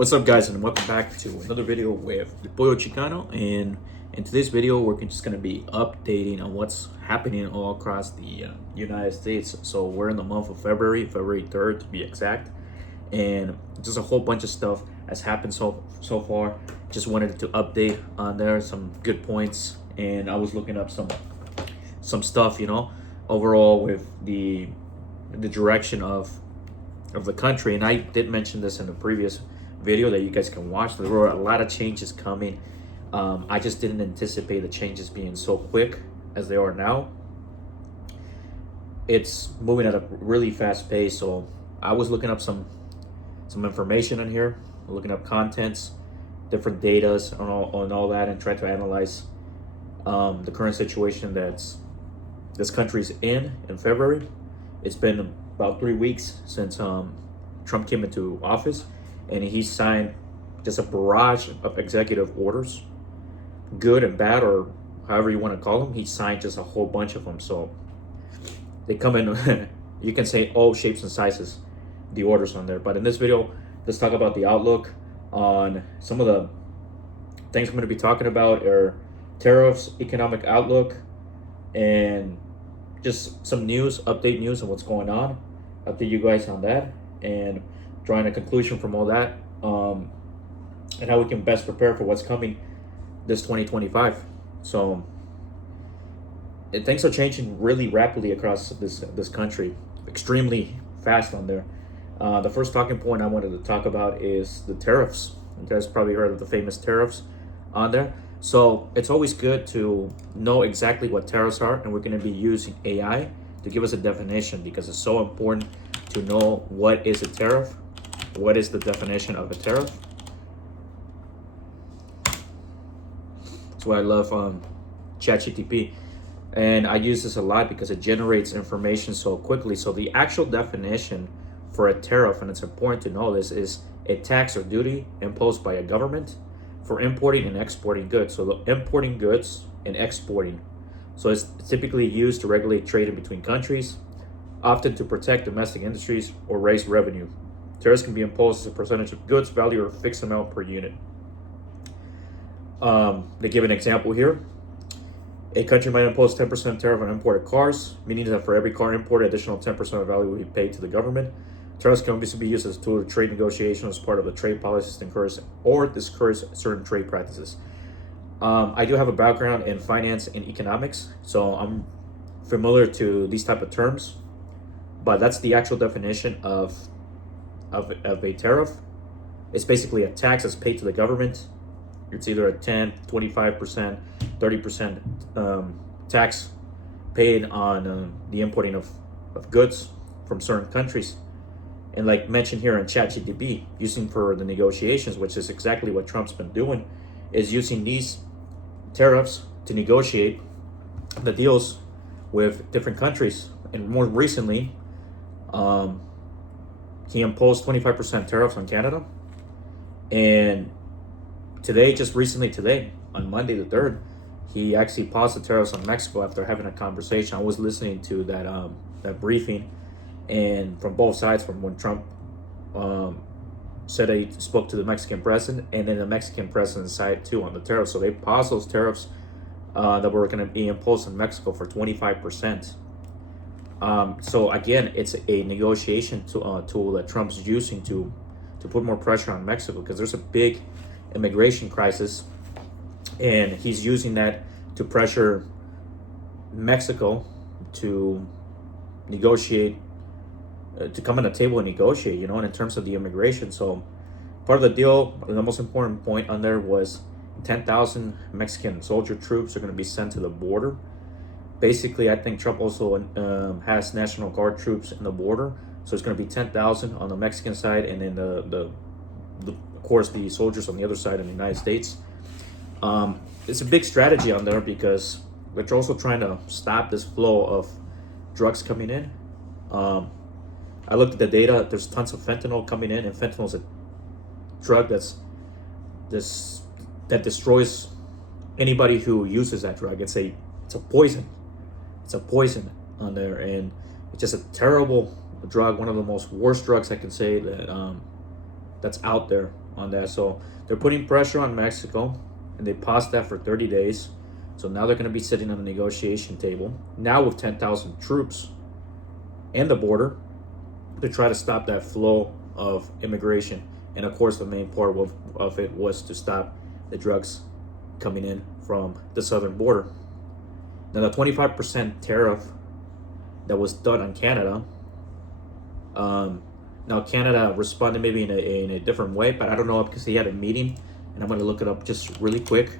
What's up, guys, and welcome back to another video with the Pollo Chicano. And in today's video, we're just going to be updating on what's happening all across the United States. So we're in the month of February 3rd to be exact, and just a whole bunch of stuff has happened so far. Just wanted to update on there some good points, and I was looking up some stuff, overall with the direction of the country. And I did mention this in the previous video that you guys can watch. There were a lot of changes coming. I just didn't anticipate the changes being so quick as they are now. It's moving at a really fast pace. So I was looking up some information in here, looking up contents, different datas on all that, and trying to analyze the current situation that's this country's in February. It's been about 3 weeks since Trump came into office, and he signed just a barrage of executive orders, good and bad, or however you want to call them. He signed just a whole bunch of them. So they come in, you can say all shapes and sizes, the orders on there. But in this video, let's talk about the outlook on some of the things I'm going to be talking about are tariffs, economic outlook, and just some news, update news on what's going on. Update you guys on that, and drawing a conclusion from all that, and how we can best prepare for what's coming this 2025. So things are changing really rapidly across this country, extremely fast on there. The first talking point I wanted to talk about is the tariffs. You guys probably heard of the famous tariffs on there. So it's always good to know exactly what tariffs are, and we're going to be using AI to give us a definition, because it's so important to know what is a tariff, what is the definition of a tariff. That's why I love ChatGPT, and I use this a lot because it generates information so quickly. So the actual definition for a tariff, and it's important to know this, is a tax or duty imposed by a government for importing and exporting goods. So the importing goods and exporting. So it's typically used to regulate trade in between countries, often to protect domestic industries or raise revenue. Tariffs can be imposed as a percentage of goods value or a fixed amount per unit. They give an example here. A country might impose 10% tariff on imported cars, meaning that for every car imported, additional 10% of value will be paid to the government. Tariffs can obviously be used as a tool of trade negotiation as part of the trade policies to encourage or discourage certain trade practices. I do have a background in finance and economics, so I'm familiar to these type of terms, but that's the actual definition of a tariff. It's basically a tax that's paid to the government. It's either a 10, 25%, 30% tax paid on the importing of goods from certain countries. And like mentioned here in ChatGPT, using for the negotiations, which is exactly what Trump's been doing, is using these tariffs to negotiate the deals with different countries. And more recently, he imposed 25% tariffs on Canada. And just recently today, on Monday the 3rd, he actually paused the tariffs on Mexico after having a conversation. I was listening to that briefing, and from both sides, from when Trump said he spoke to the Mexican president, and then the Mexican president's side too on the tariffs. So they paused those tariffs that were going to be imposed in Mexico for 25%. So again, it's a negotiation tool that Trump's using to put more pressure on Mexico, because there's a big immigration crisis, and he's using that to pressure Mexico to negotiate, to come on the table and negotiate, and in terms of the immigration. So part of the deal, the most important point on there was 10,000 Mexican soldier troops are going to be sent to the border. Basically, I think Trump also has National Guard troops in the border. So it's going to be 10,000 on the Mexican side, and then of course, the soldiers on the other side in the United States. It's a big strategy on there, because they're also trying to stop this flow of drugs coming in. I looked at the data. There's tons of fentanyl coming in, and fentanyl is a drug that destroys anybody who uses that drug. It's a poison. It's a poison on there, and it's just a terrible drug. One of the most worst drugs I can say that that's out there on that. So they're putting pressure on Mexico, and they paused that for 30 days. So now they're going to be sitting on the negotiation table now with 10,000 troops and the border to try to stop that flow of immigration. And of course, the main part of it was to stop the drugs coming in from the southern border. Now, the 25% tariff that was done on Canada, now Canada responded maybe in a different way, but I don't know because he had a meeting, and I'm going to look it up just really quick.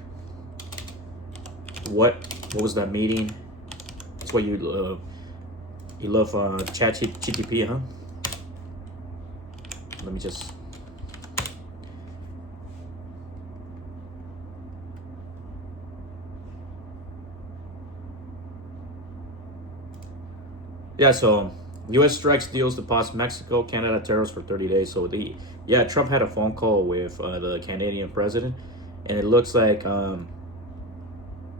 What was that meeting? That's what you love chat GTP, huh? Let me just. Yeah, so U.S. strikes deals to pause Mexico, Canada tariffs for 30 days. So Trump had a phone call with the Canadian president, and it looks like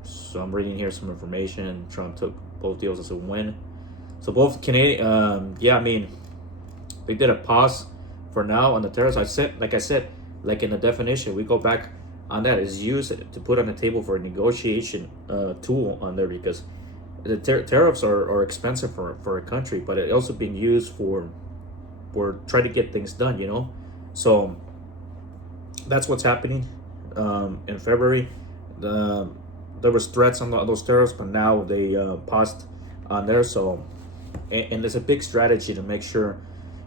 so I'm reading here some information. Trump took both deals as a win. So both Canadian, I mean, they did a pause for now on the tariffs. I said, like in the definition, we go back on that, is used to put on the table for a negotiation tool on there, because the tariffs are expensive for a country, but it also being used for trying to get things done, you know. So that's what's happening in February. There was threats on those tariffs, but now they paused on there. So and there's a big strategy to make sure,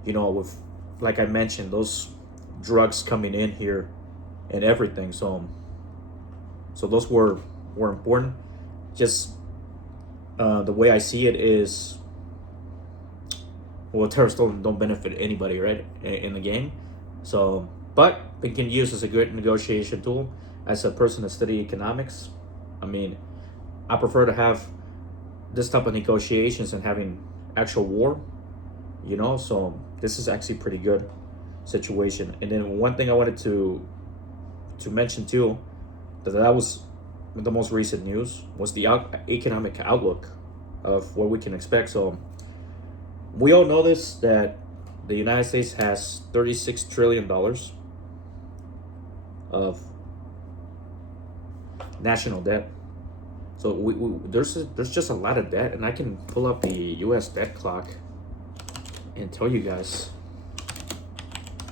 you know, with, like I mentioned, those drugs coming in here and everything. So those were important. Just the way I see it is, well, tariffs don't benefit anybody, right, in the game. So, but it can use as a good negotiation tool. As a person that study economics, I mean, I prefer to have this type of negotiations and having actual war, you know. So this is actually pretty good situation. And then one thing I wanted to mention too, that was the most recent news, was the economic outlook of what we can expect. So we all know this, that the United States has $36 trillion of national debt. So there's just a lot of debt, and I can pull up the U.S. debt clock and tell you guys,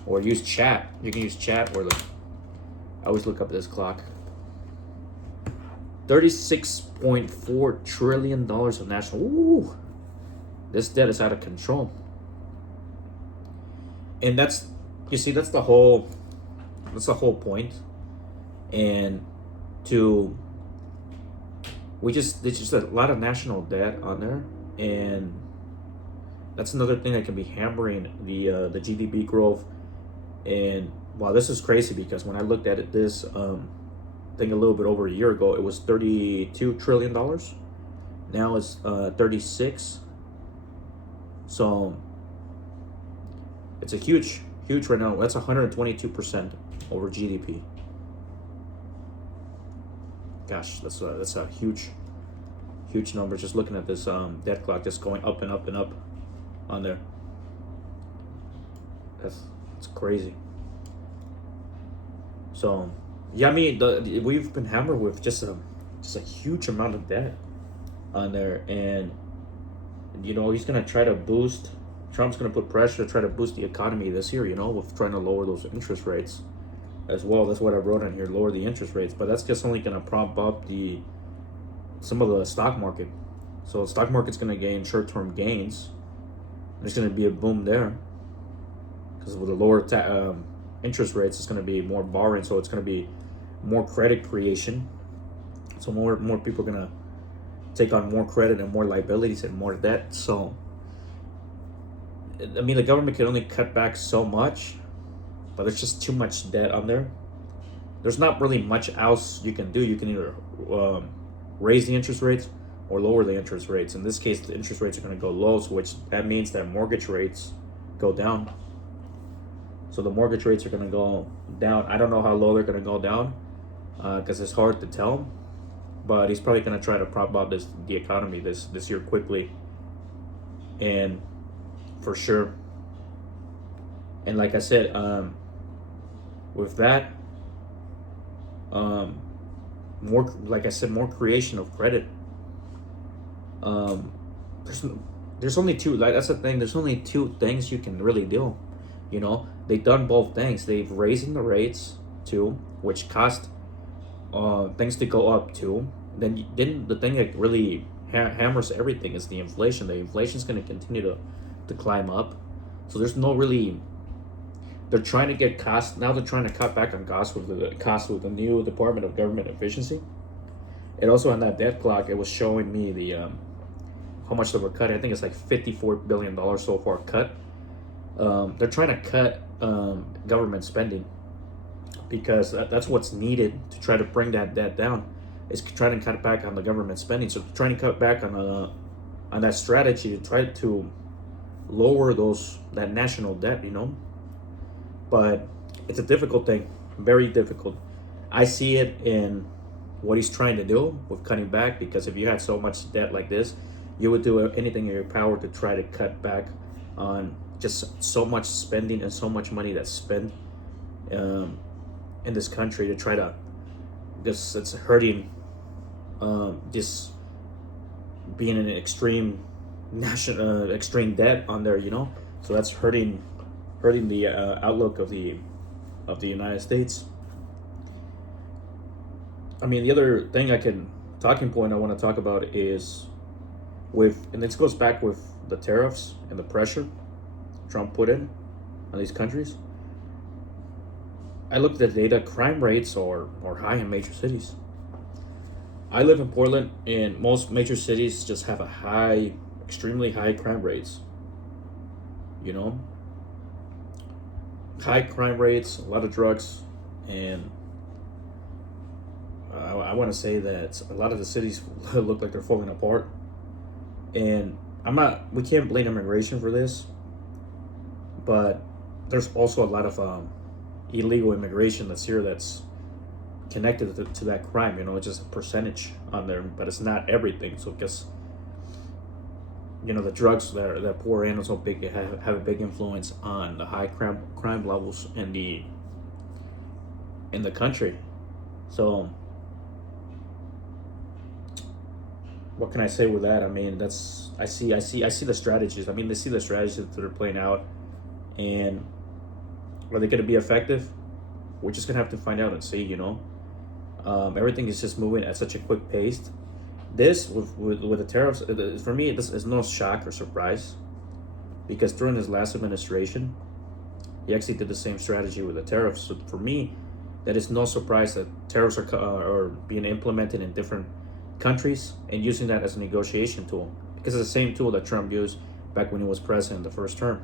or use chat. You can use chat, or I always look up this clock. $36.4 trillion of national. Ooh, this debt is out of control. And that's the whole point. And there's just a lot of national debt on there, and that's another thing that can be hammering the GDP growth. And wow, this is crazy, because when I looked at it, this I think a little bit over a year ago, it was $32 trillion. Now it's 36. So it's a huge right now. That's 122% over GDP. Gosh, that's a huge number. Just looking at this debt clock, just going up and up and up on there. That's crazy. So yeah, I mean, we've been hammered with just a huge amount of debt on there, and you know, Trump's gonna put pressure to try to boost the economy this year, you know, with trying to lower those interest rates as well. That's what I wrote on here, lower the interest rates, but that's just only gonna prop up some of the stock market. So the stock market's gonna gain short-term gains. There's gonna be a boom there, because with the lower interest rates, it's gonna be more borrowing, so it's gonna be more credit creation. So more people are gonna take on more credit and more liabilities and more debt. So I mean, the government can only cut back so much, but there's just too much debt on there. There's not really much else you can do. You can either raise the interest rates or lower the interest rates. In this case, the interest rates are going to go low, which that means that mortgage rates go down. So the mortgage rates are going to go down. I don't know how low they're going to go down, because it's hard to tell. But he's probably going to try to prop up the economy this year quickly, and for sure. And like I said, with that, um, more, like I said, more creation of credit. Um, there's there's only two. Like that's the thing. There's only two things you can really do. You know, they've done both things. They've raising the rates too, which cost things to go up too. Then the thing that really hammers everything is the inflation. The inflation is going to continue to climb up. So there's no really. They're trying to get costs now. They're trying to cut back on costs with the new Department of Government Efficiency. And also on that debt clock, it was showing me the how much they were cutting. I think it's like $54 billion so far cut. They're trying to cut government spending because that's what's needed to try to bring that debt down. Is trying to cut back on the government spending. So trying to cut back on that strategy to try to lower that national debt. You know, but it's a difficult thing, very difficult. I see it in what he's trying to do with cutting back, because if you had so much debt like this, you would do anything in your power to try to cut back on just so much spending and so much money that's spent in this country to try to, just it's hurting just being in an extreme extreme debt on there, you know. So that's hurting the outlook of the United States. I mean, the other talking point I want to talk about is and this goes back with the tariffs and the pressure Trump put in on these countries. I looked at the data. Crime rates are high in major cities. I live in Portland, and most major cities just have extremely high crime rates. You know, high crime rates, a lot of drugs, and I want to say that a lot of the cities look like they're falling apart. And we can't blame immigration for this, but there's also a lot of illegal immigration that's here that's connected to that crime. You know, it's just a percentage on there, but it's not everything. So I guess, you know, the drugs that pour in also have a big influence on the high crime levels in the country. So what can I say with that? I mean, I see the strategies. I mean, they see the strategies that they're playing out, and are they going to be effective? We're just gonna have to find out and see. You know, everything is just moving at such a quick pace. This with the tariffs, for me, this is no shock or surprise, because during his last administration, he actually did the same strategy with the tariffs. So for me, that is no surprise that tariffs are being implemented in different countries and using that as a negotiation tool, because it's the same tool that Trump used back when he was president the first term.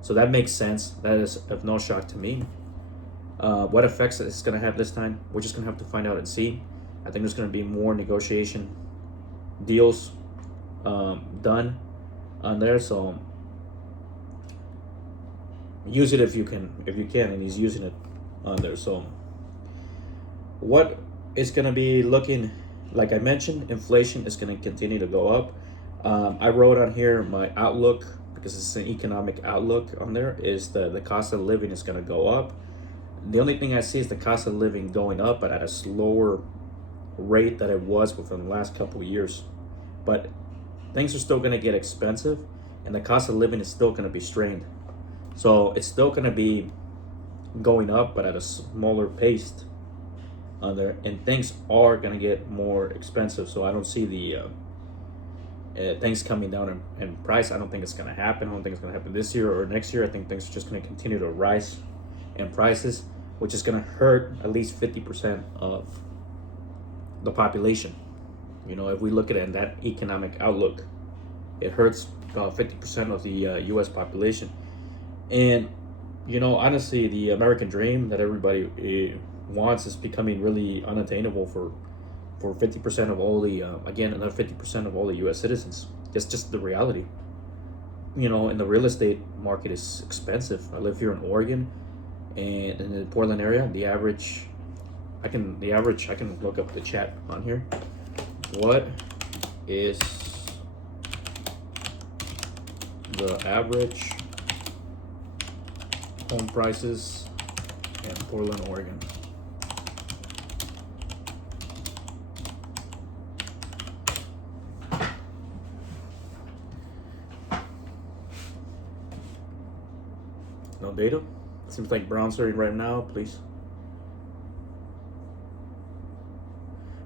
So that makes sense. That is of no shock to me. What effects it's going to have this time, we're just going to have to find out and see. I think there's going to be more negotiation deals done on there. So use it if you can, and he's using it on there. So what is going to be looking, like I mentioned, inflation is going to continue to go up. I wrote on here my outlook, because it's an economic outlook on there, is the cost of living is going to go up. The only thing I see is the cost of living going up, but at a slower rate than it was within the last couple of years. But things are still going to get expensive, and the cost of living is still going to be strained. So it's still going to be going up, but at a smaller pace on there, and things are going to get more expensive. So I don't see the things coming down in price. I don't think it's going to happen. I don't think it's going to happen this year or next year. I think things are just going to continue to rise in prices, which is going to hurt at least 50% of the population. You know, if we look at it in that economic outlook, it hurts 50% of the U.S. population. And, you know, honestly, the American dream that everybody wants is becoming really unattainable for 50% of all the, again, another 50% of all the U.S. citizens. It's just the reality. You know, and the real estate market is expensive. I live here in Oregon, and in the Portland area, the average, I can look up the chat on here. What is the average home prices in Portland, Oregon. No data. Seems like bouncing right now, please.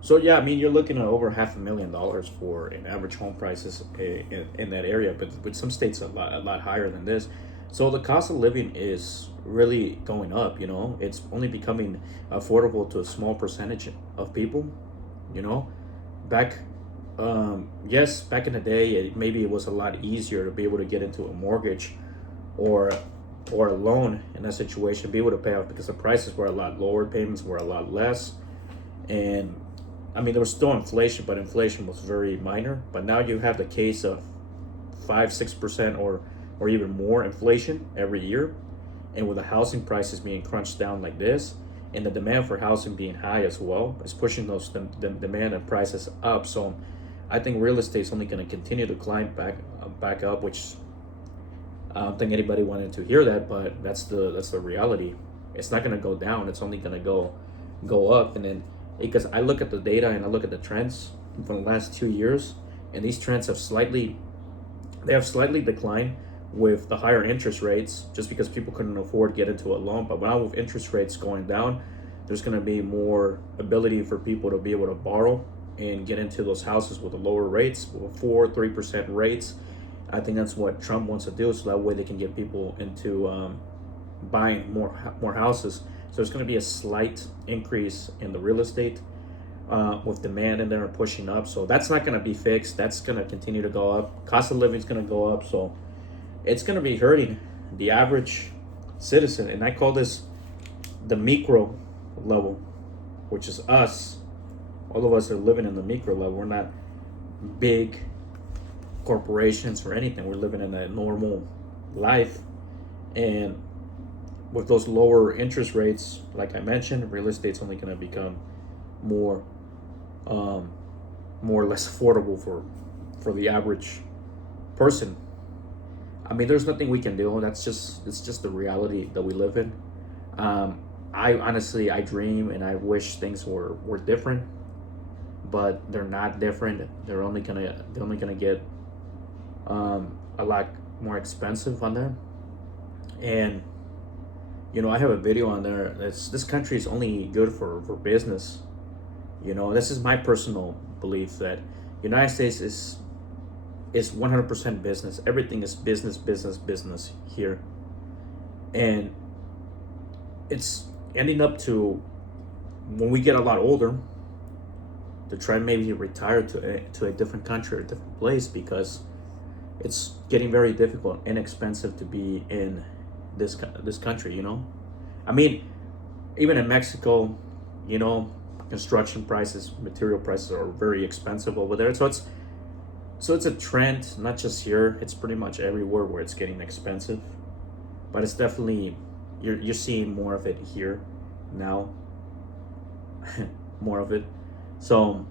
So yeah, I mean, you're looking at over $500,000 for an average home prices in that area, but with some states a lot higher than this. So the cost of living is really going up. You know, it's only becoming affordable to a small percentage of people. You know, back yes, back in the day, maybe it was a lot easier to be able to get into a mortgage or a loan in that situation, be able to pay off because the prices were a lot lower, payments were a lot less, and I mean there was still inflation, but inflation was very minor. But now you have the case of 5-6% or even more inflation every year, and with the housing prices being crunched down like this, and the demand for housing being high as well, it's pushing those demand and prices up. So I think real estate is only going to continue to climb back up, which I don't think anybody wanted to hear that, but that's the reality. It's not going to go down. It's only going to go up. And then because I look at the data and I look at the trends from the last 2 years, and these trends have slightly declined with the higher interest rates, just because people couldn't afford to get into a loan. But now with interest rates going down, there's going to be more ability for people to be able to borrow and get into those houses with the lower rates, with 4-3% rates. I think that's what Trump wants to do, so that way they can get people into buying more houses. So there's going to be a slight increase in the real estate with demand in there and pushing up. So that's not going to be fixed. That's going to continue to go up. Cost of living is going to go up. So it's going to be hurting the average citizen. And I call this the micro level, which is us. All of us are living in the micro level. We're not big corporations or anything. We're living in a normal life, and with those lower interest rates, like I mentioned, real estate's only going to become more or less affordable for the average person. I mean, there's nothing we can do. It's just the reality that we live in. I honestly, I dream and I wish things were different, but they're not different. They're only gonna get a lot more expensive on there. And you know, I have a video on there. This country is only good for business. You know, this is my personal belief that United States is 100% business. Everything is business here, and it's ending up to, when we get a lot older, to try and maybe retire to a different country or a different place, because it's getting very difficult and expensive to be in this country. You know, I mean, even in Mexico, you know, construction prices, material prices are very expensive over there. So it's a trend, not just here. It's pretty much everywhere where it's getting expensive, but it's definitely, you're seeing more of it here now. More of it. So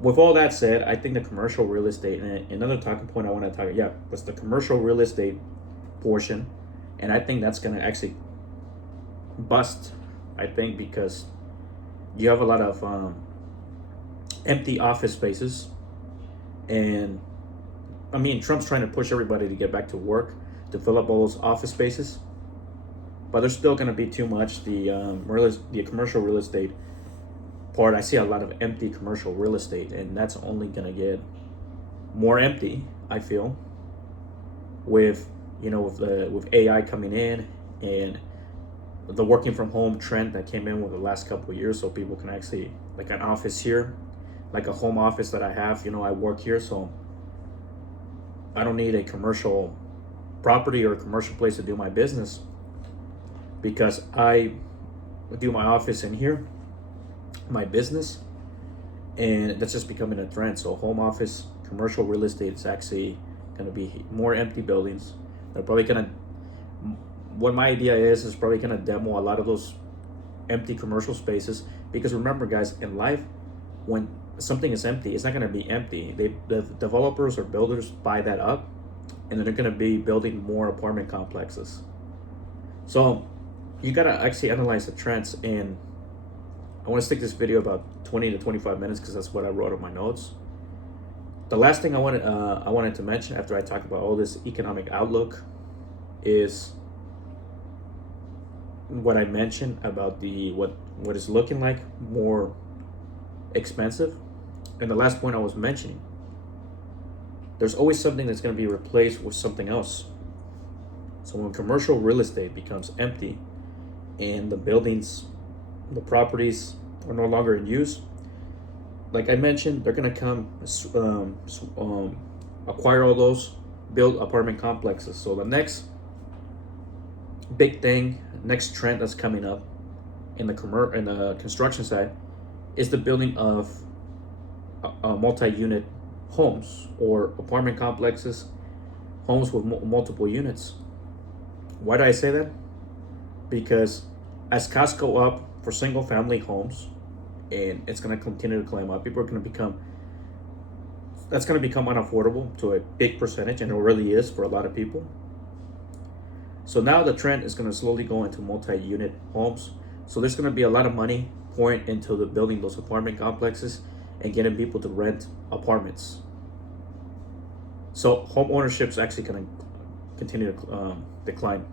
with all that said, I think the commercial real estate, and another talking point I want to talk, was the commercial real estate portion. And I think that's going to actually bust, I think, because you have a lot of empty office spaces. And I mean, Trump's trying to push everybody to get back to work, to fill up all those office spaces, but there's still going to be too much. The commercial real estate part, I see a lot of empty commercial real estate, and that's only going to get more empty, I feel, with AI coming in and the working from home trend that came in with the last couple of years. So people can actually, like an office here, like a home office that I have, you know, I work here, so I don't need a commercial property or a commercial place to do my business, because I do my office in here, my business, and that's just becoming a trend. So home office, commercial real estate is actually going to be more empty buildings. They're probably going to, what my idea is probably going to demo a lot of those empty commercial spaces, because remember, guys, in life, when something is empty, it's not going to be empty. The developers or builders buy that up, and then they're going to be building more apartment complexes. So you gotta actually analyze the trends. And I want to stick this video about 20 to 25 minutes because that's what I wrote on my notes. The last thing I wanted to mention after I talk about all this economic outlook is what I mentioned about the what is looking like more expensive. And the last point I was mentioning, there's always something that's going to be replaced with something else. So when commercial real estate becomes empty and the buildings, the properties are no longer in use, like I mentioned, they're going to come acquire all those, build apartment complexes. So the next big thing, next trend that's coming up in the construction side is the building of multi-unit homes or apartment complexes, homes with multiple units. Why do I say that? Because as costs go up for single family homes, and it's going to continue to climb up, people are going to become unaffordable to a big percentage, and it really is for a lot of people. So now the trend is going to slowly go into multi-unit homes. So there's going to be a lot of money pouring into the building those apartment complexes and getting people to rent apartments. So home ownership is actually going to continue to decline.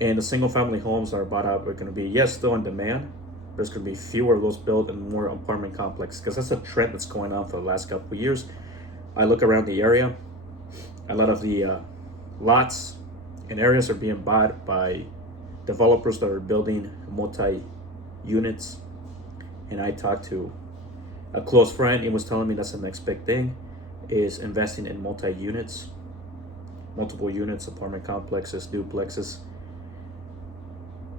And the single family homes that are bought out are going to be, yes, still in demand. There's going to be fewer of those built and more apartment complexes, because that's a trend that's going on for the last couple of years. I look around the area, a lot of the lots and areas are being bought by developers that are building multi-units. And I talked to a close friend, he was telling me that's the next big thing, is investing in multi-units, multiple units, apartment complexes, duplexes.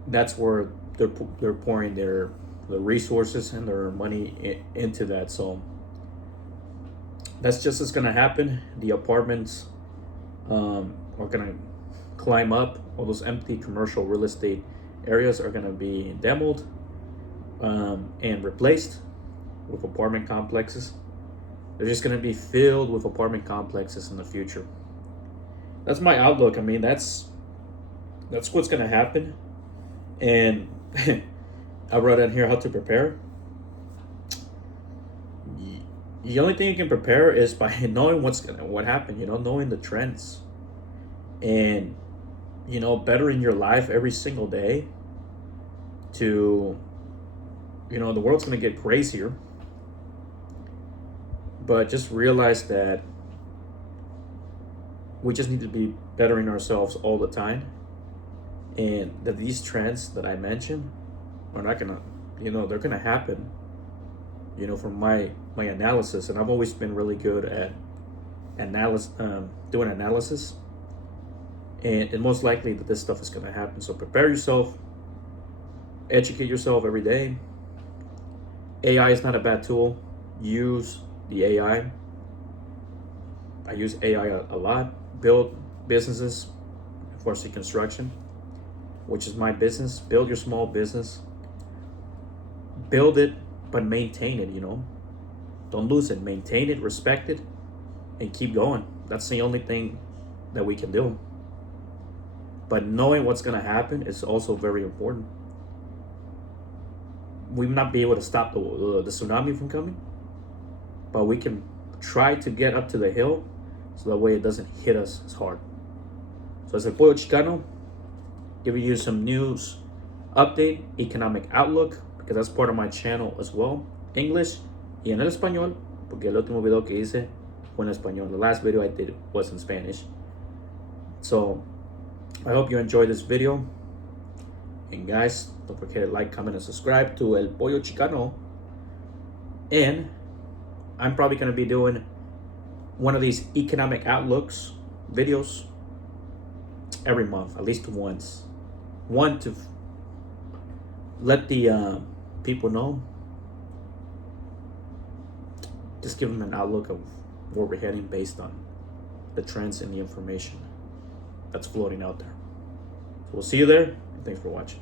That's where they're pouring their resources and their money into that. So that's just what's going to happen. The apartments are going to climb up. All those empty commercial real estate areas are going to be demoed and replaced with apartment complexes. They're just going to be filled with apartment complexes in the future. That's my outlook. I mean, that's what's going to happen. And I wrote in here how to prepare. The only thing you can prepare is by knowing what happened, knowing the trends, and bettering your life every single day. To the world's going to get crazier, but just realize that we just need to be bettering ourselves all the time. And that these trends that I mentioned are not gonna, they're gonna happen, from my analysis. And I've always been really good at doing analysis. And most likely that this stuff is gonna happen. So prepare yourself, educate yourself every day. AI is not a bad tool. Use the AI. I use AI a lot. Build businesses, forestry construction, which is my business. Build your small business. Build it, but maintain it, Don't lose it. Maintain it, respect it, and keep going. That's the only thing that we can do. But knowing what's going to happen is also very important. We may not be able to stop the tsunami from coming, but we can try to get up to the hill so that way it doesn't hit us as hard. So as El Pollo Chicano, giving you some news update, economic outlook, because that's part of my channel as well. English y en el español, porque el último video que hice fue en español. The last video I did was in Spanish. So I hope you enjoyed this video. And guys, don't forget to like, comment, and subscribe to El Pollo Chicano. And I'm probably going to be doing one of these economic outlooks videos every month, at least once. One, to let the people know, just give them an outlook of where we're heading based on the trends and the information that's floating out there. So we'll see you there. Thanks for watching.